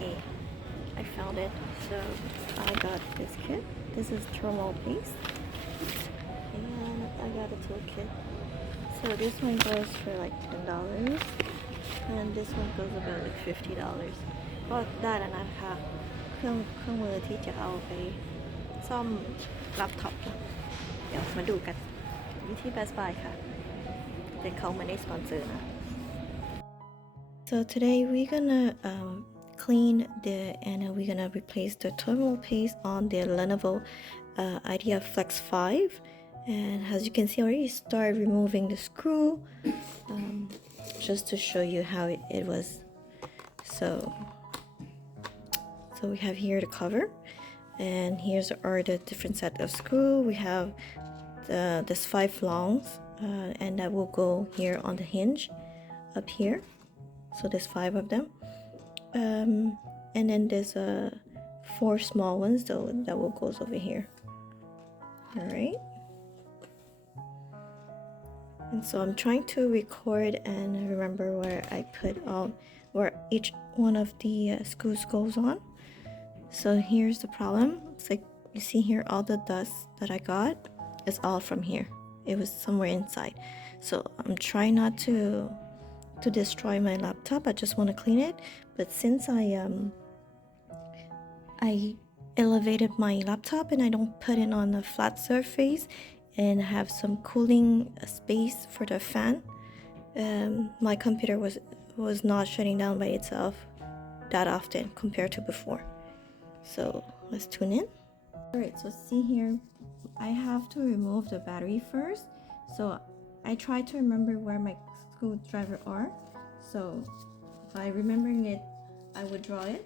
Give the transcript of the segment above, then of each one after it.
Okay, I found it. So I got this kit. This is thermal paste, and I got a toolkit. So this one goes for like $10, and this one goes about like $50. ก็ได้แล้วนะคะเครื่องมือที่จะเอาไปซ่อมแล็ปท็อปเดี๋ยวมาดูกันอยู่ที่ Best Buy ค่ะแต่เขาไม่ได้สปอนเซอร์นะ So today we're gonna clean we're gonna replace the thermal paste on the Lenovo Idea Flex 5, and as you can see, I already started removing the screw just to show you how it was. So we have here the cover, and here's are the different set of screw. We have this 5 longs, and that will go here on the hinge up here. So there's 5 of them, and then there's 4 small ones though that will goes over here. All right, and so I'm trying to record and remember where I put where each one of the screws goes on. So here's the problem. It's like you see here, all the dust that I got is all from here. It was somewhere inside. So I'm trying not to destroy my laptop. I just want to clean it. But since I elevated my laptop and I don't put it on a flat surface and have some cooling space for the fan, my computer was not shutting down by itself that often compared to before. So let's tune in. Alright, so see here, I have to remove the battery first. So I try to remember where my screwdriver are. So by remembering it, I would draw it.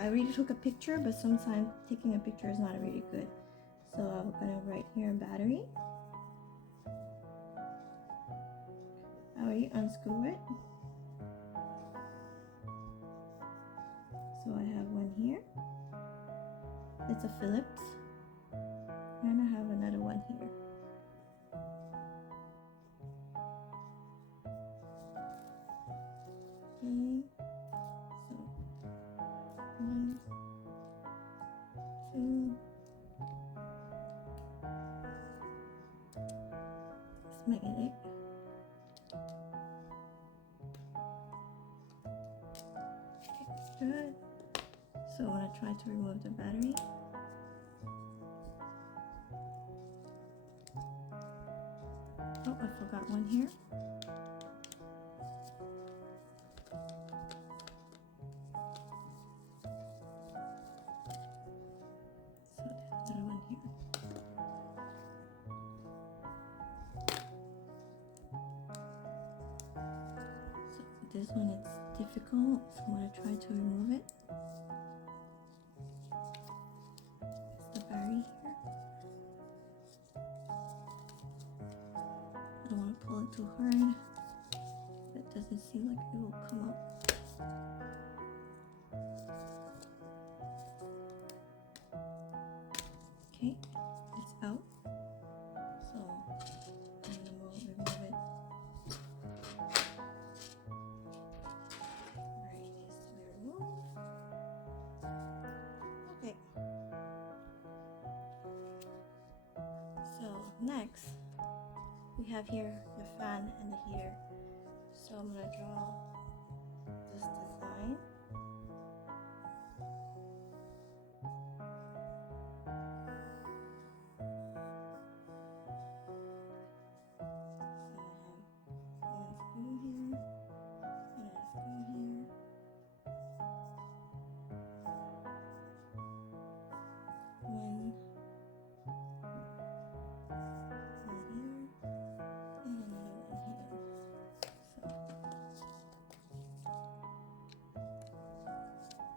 I already took a picture, but sometimes taking a picture is not really good. So I'm gonna write here battery. I already unscrew it. So I have one here. It's a Philips. And I have another one here. Okay. So 1, 2. It's magnetic. It's good. So I'm gonna try to remove the battery. Oh, I forgot one here. So there's another one here. So this one is difficult, so I'm gonna try to remove it. It's the battery here. I don't want to pull it too hard. It doesn't seem like it will come up. Okay, it's out. So I'm gonna remove it. Alright, it needs to be removed. Okay. So next, we have here the fan and the heater. So I'm gonna draw this design.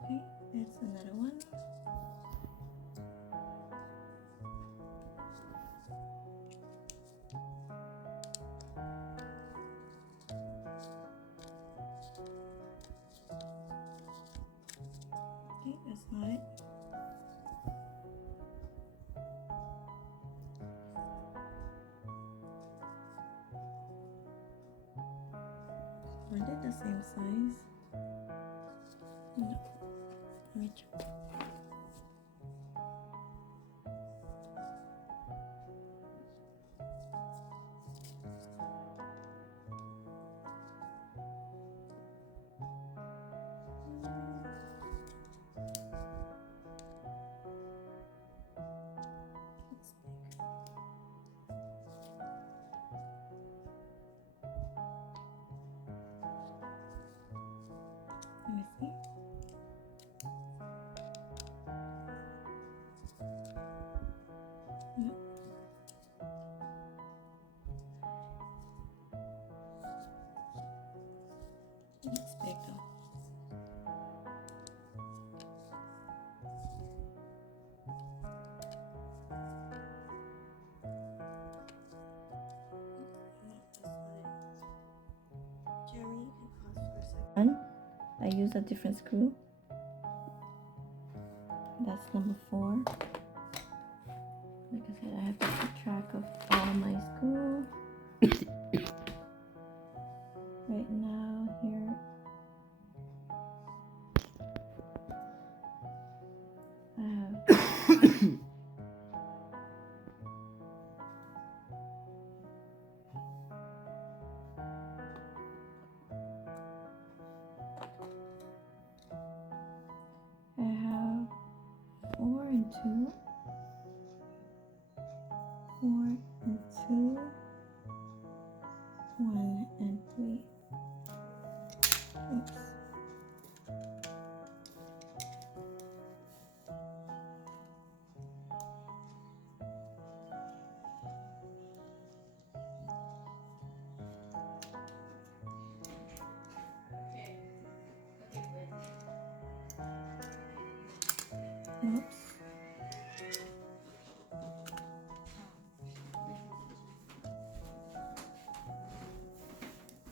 Okay, that's another one. Okay, that's not it. I did the same size. me see. Yep. It's big though. Jeremy, you can pause for a second. I use a different screw. That's number 4. Like I said, I have to keep track of all my screws. Right now, here I have I have 4 and 2, 4 and 2, 1 and 3. Oops. Oops.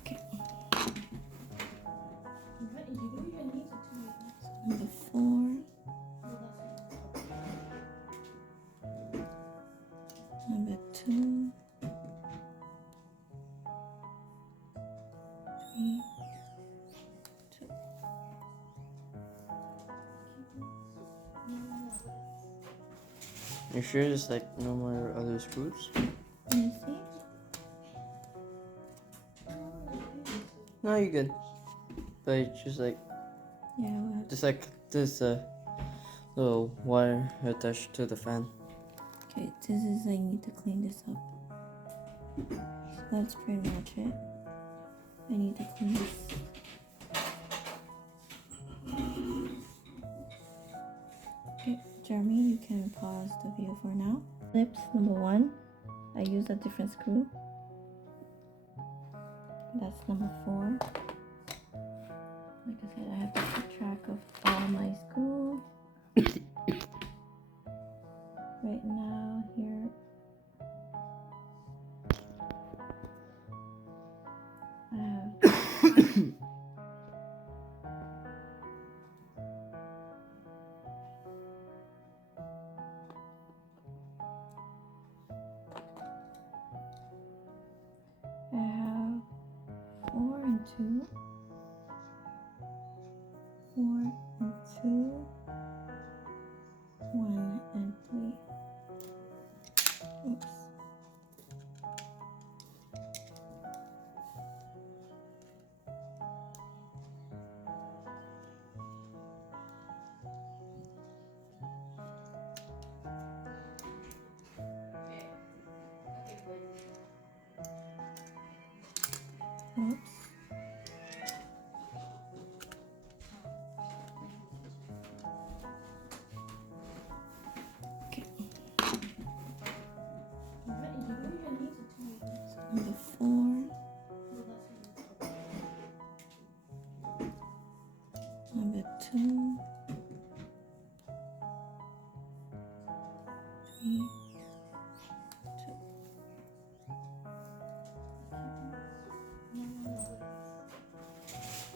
Okay. Number 4. Number 2. 3. 2. You sure there's like no more other screws? Let me see. No, you're good. But it's just like Yeah, we'll have just like this little wire attached to the fan. Okay, this is, I need to clean this up. So that's pretty much it. I need to clean this. Okay, Jeremy, you can pause the video for now. Clips number 1, I use a different screw. That's number 4. Like I said, I have to keep track of all my screws. Right now, here I have I have 4 and 2, 4 and 2, 1 and 3. Oops. Oops. Okay. Number 4. Number 2. 3. 2.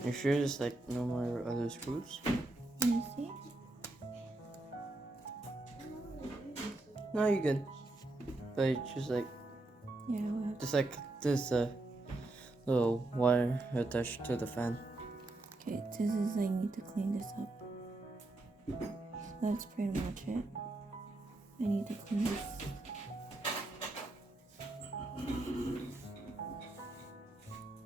You sure there's like no more other screws? Let me see. No, you're good. But it's just like Yeah, we'll have just like this little wire attached to the fan. Okay, this is, I need to clean this up. So that's pretty much it. I need to clean this.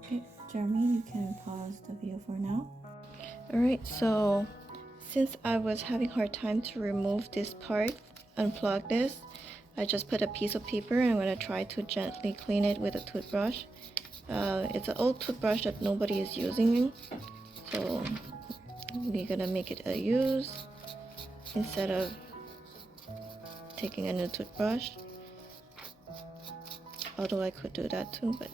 Okay, Jeremy, you can pause the video for now. Alright, so since I was having a hard time to remove this part, unplug this, I just put a piece of paper and I'm going to try to gently clean it with a toothbrush. It's an old toothbrush that nobody is using, so we're gonna make it a use instead of taking a new toothbrush. Although I could do that too, but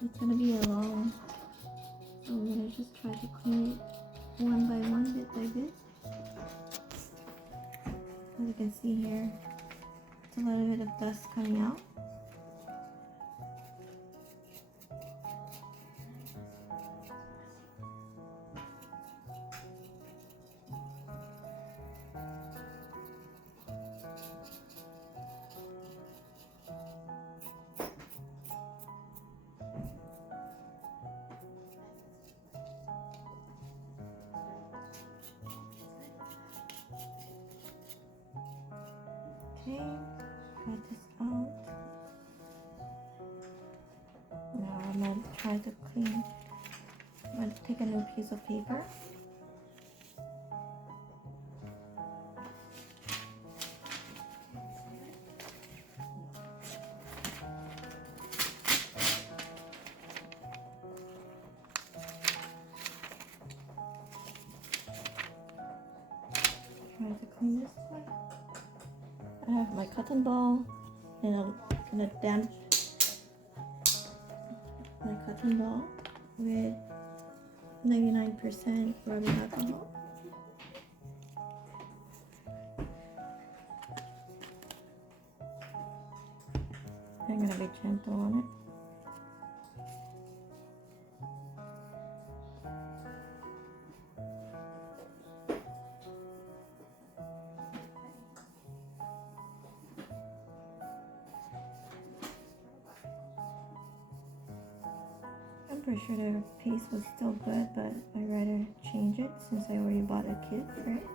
it's gonna be a long, so we're gonna just try to clean it one by one, bit by bit. As you can see here, it's a little bit of dust coming out. Okay, got this out. Now I'm gonna try to clean. I'm gonna take a new piece of paper. Try to clean this one. I have my cotton ball, and I'm gonna damp my cotton ball with 99% rubbing alcohol. I'm gonna be gentle on it. I'm pretty sure the paste was still good, but I'd rather change it since I already bought a kit for it.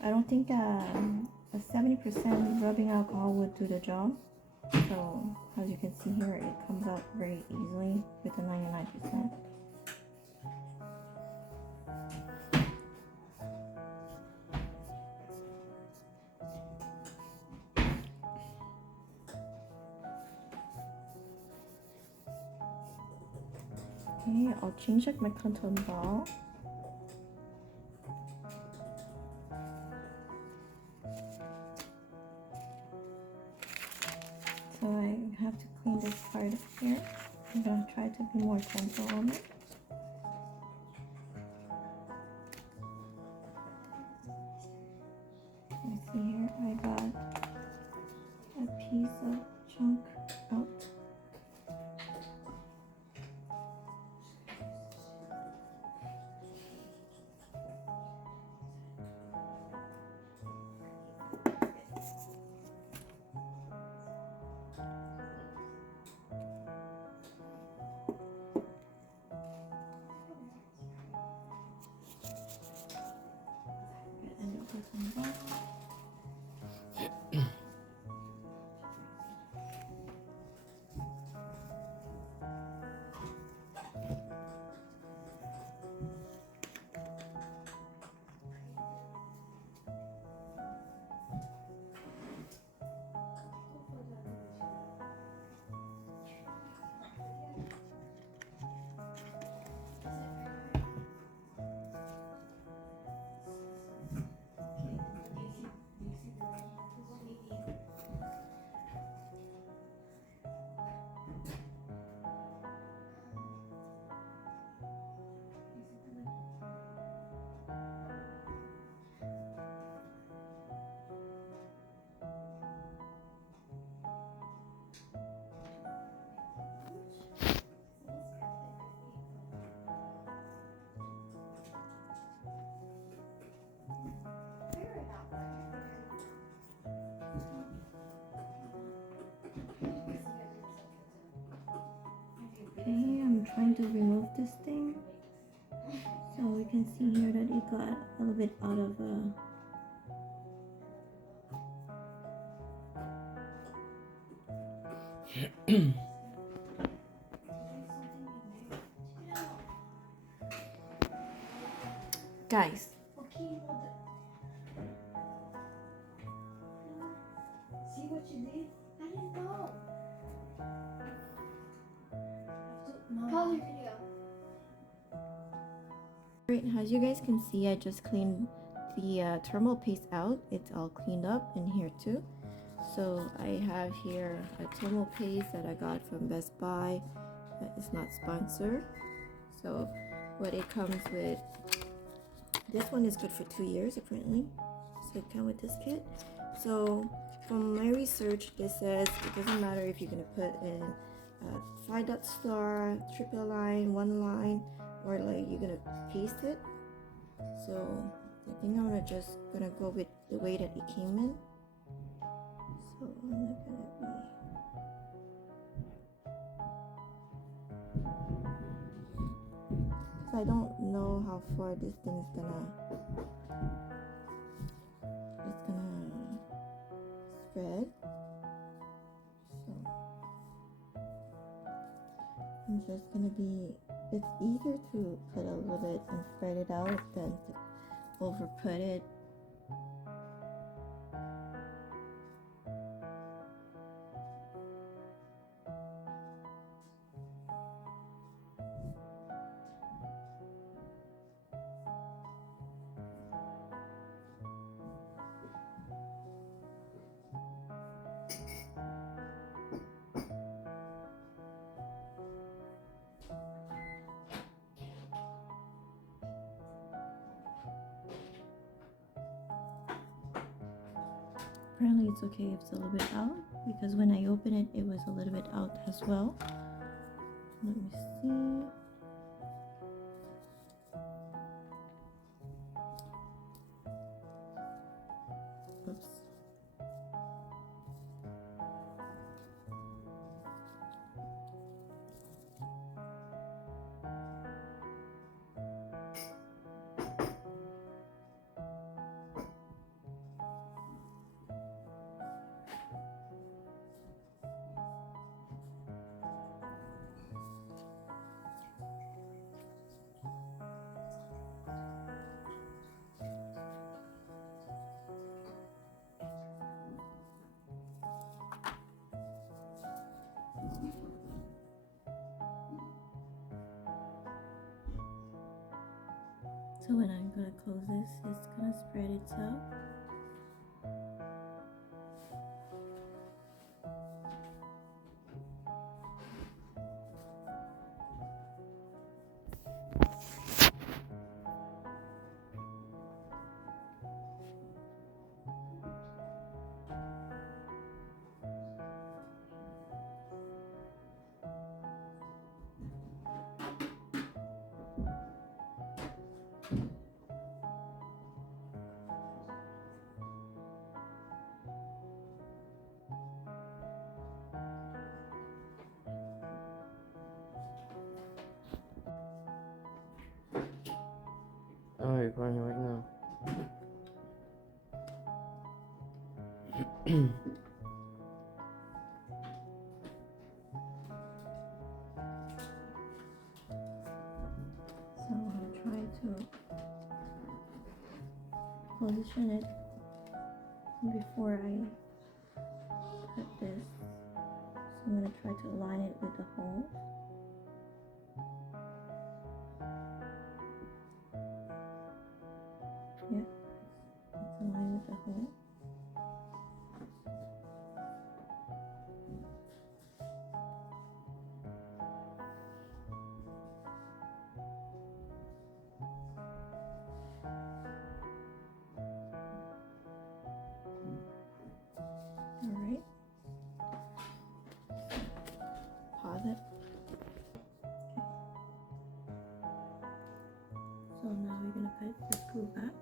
I don't think a 70% rubbing alcohol would do the job. So as you can see here, it comes out very easily with the 99%. Okay, I'll change like my cotton ball. So I have to clean this part up here. I'm gonna try to be more gentle on it. You see here, I got a piece of chunk out. And it goes on the back. trying to remove this thing. So we can see here that it got a little bit out of guys. See what you did? I didn't know. Pause your video. Right, as you guys can see, I just cleaned the thermal paste out. It's all cleaned up in here too. So I have here a thermal paste that I got from Best Buy. It's not sponsored. So what it comes with, this one is good for 2 years apparently. So it comes with this kit. So from my research, it says it doesn't matter if you're gonna put in a 5-dot star, triple line, one line, or like you're gonna paste it. So I think I'm just gonna go with the way that it came in. So I'm not gonna be. So I don't know how far this thing's gonna. It's gonna spread. So I'm just gonna be. It's easier to put a little bit and spread it out than to over put it. Apparently it's okay if it's a little bit out, because when I opened it, it was a little bit out as well. Let me see. Oops. So when I'm gonna close this, it's gonna spread itself. Oh, you're recording right now. So I'll try to position it before I put this. So I'm gonna try to align it with the hole. Yeah, it's aligned with the hole. Alright. Pause it. Okay. So now we're gonna put the screw back.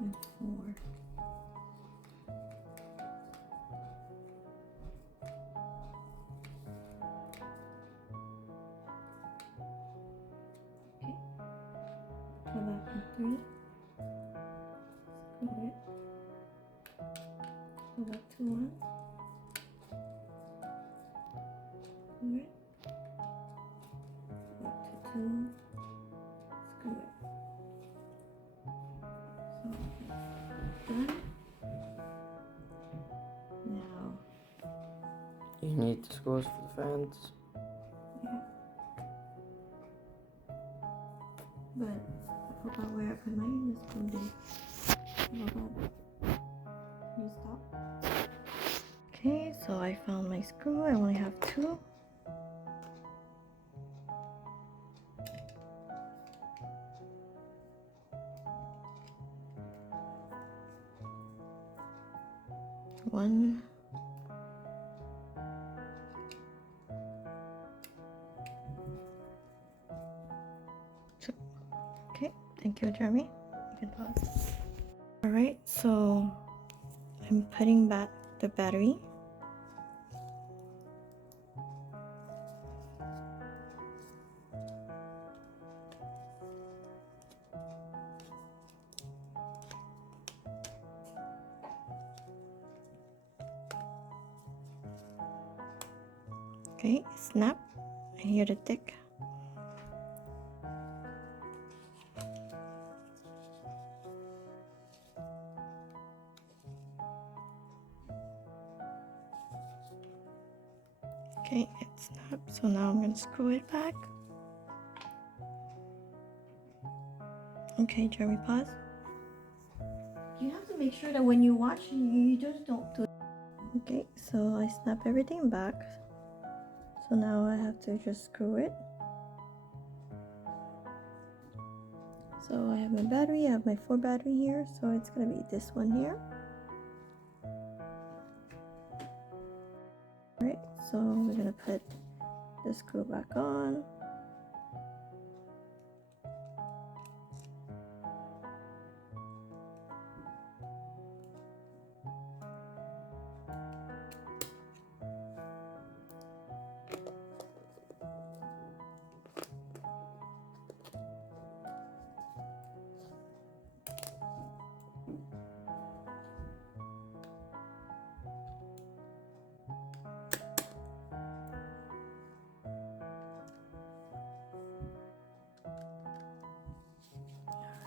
and 4. Okay. Go back to 3. Screw it. Go back to 1. Screw it. Go back to 2. Screw it. So done. Now, You need the screws for the fans. yeah. But I forgot where I put my English screw. Oh god. Can you stop? Okay, so I found my screw. I only have 2. One. Two. Okay, thank you, Jeremy. You can pause. Alright, so I'm putting back the battery. Okay, snap. I hear the tick. Okay, it snapped. So now I'm going to screw it back. Okay, Jeremy, pause. You have to make sure that when you watch, you just don't do it. Okay, so I snap everything back. So now I have to just screw it. So I have my battery, I have my 4 battery here, so it's gonna be this one here. Alright, so we're gonna put the screw back on.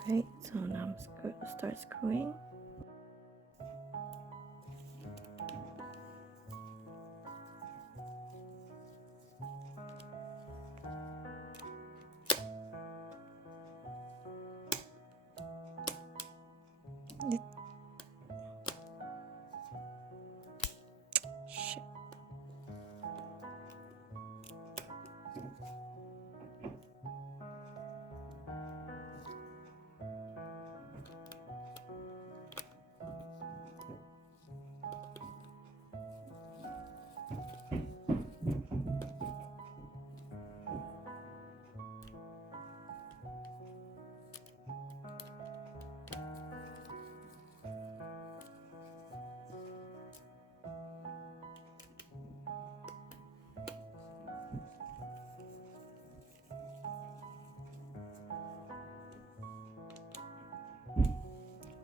Alright, so now I'm start screwing. Shit.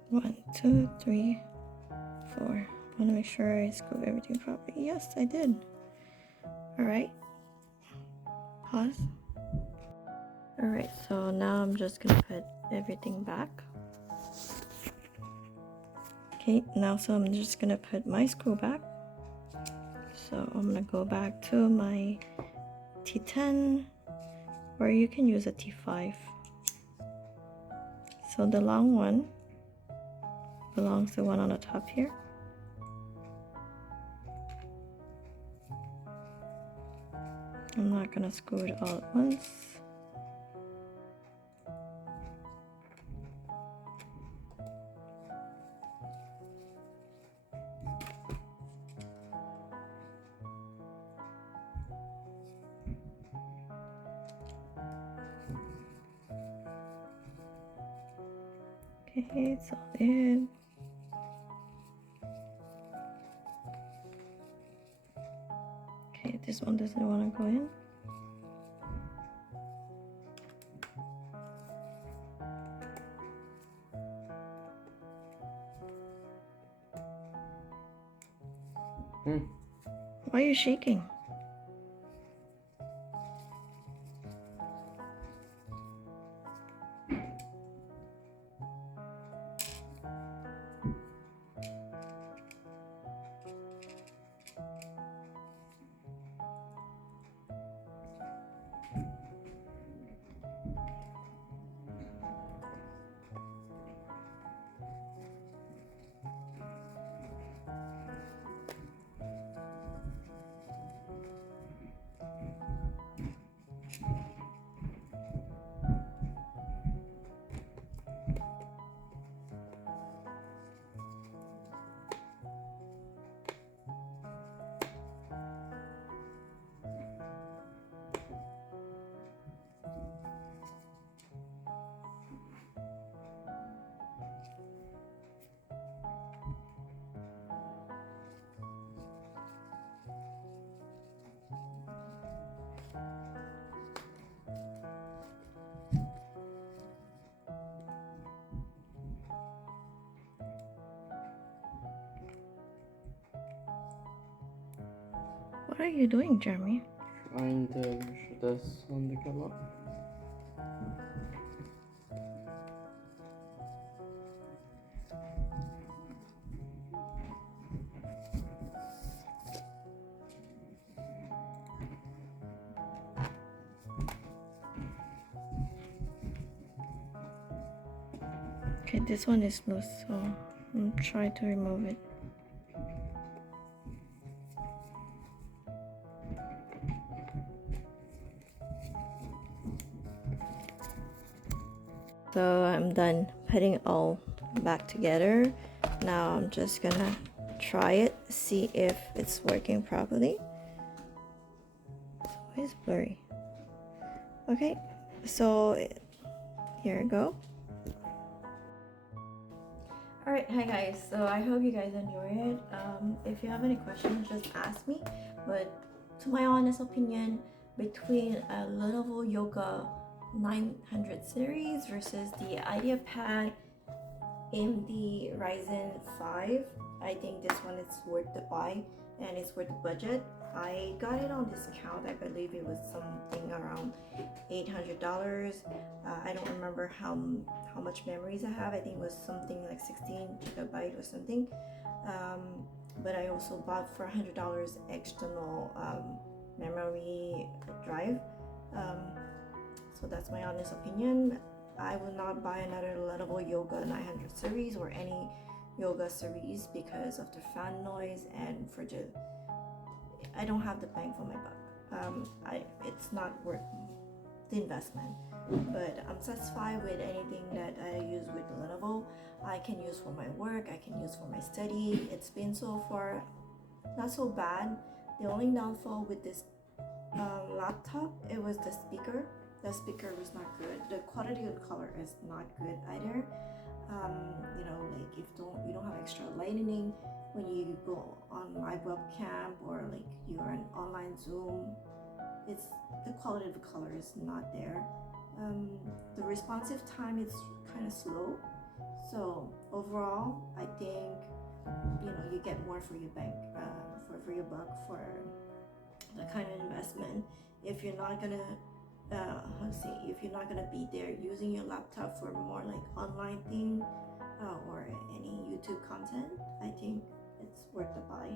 One, two, three, 4. I want to make sure I screw everything properly. Yes, I did. Alright. Pause. Alright, so now I'm just gonna put everything back. Okay, now so I'm just gonna put my screw back. So I'm gonna go back to my T10, or you can use a T5. So the long one belongs to the one on the top here. I'm not gonna screw it all at once. Okay, it's all in. Okay, this one doesn't want to go in. Why are you shaking? What are you doing, Jeremy? Trying to show this on the camera. Okay, this one is loose, so I'm trying to remove it. So I'm done putting it all back together. Now I'm just gonna try it, see if it's working properly. It's blurry. Okay, so here we go. Alright, hi guys. So I hope you guys enjoy it. If you have any questions, just ask me. But to my honest opinion, between a Lenovo Yoga 900 series versus the IdeaPad AMD Ryzen 5, I think this one is worth the buy and it's worth the budget. I got it on discount. I believe it was something around $800. I don't remember how much memories I have. I think it was something like 16 gigabyte or something. But I also bought for $100 external memory drive. So that's my honest opinion. I will not buy another Lenovo Yoga 900 series or any Yoga series because of the fan noise and for the I don't have the bang for my buck. It's not worth the investment, but I'm satisfied with anything that I use with Lenovo. I can use for my work, I can use for my study. It's been so far not so bad. The only downfall with this laptop, it was the speaker. The speaker was not good. The quality of the color is not good either. You know, like if you don't have extra lightning when you go on live webcam or like you're on online Zoom, it's the quality of the color is not there. The responsive time is kind of slow. So overall, I think you get more for your bank, for your buck for the kind of investment. If you're not gonna if you're not gonna be there using your laptop for more like online thing or any YouTube content, I think it's worth the buy.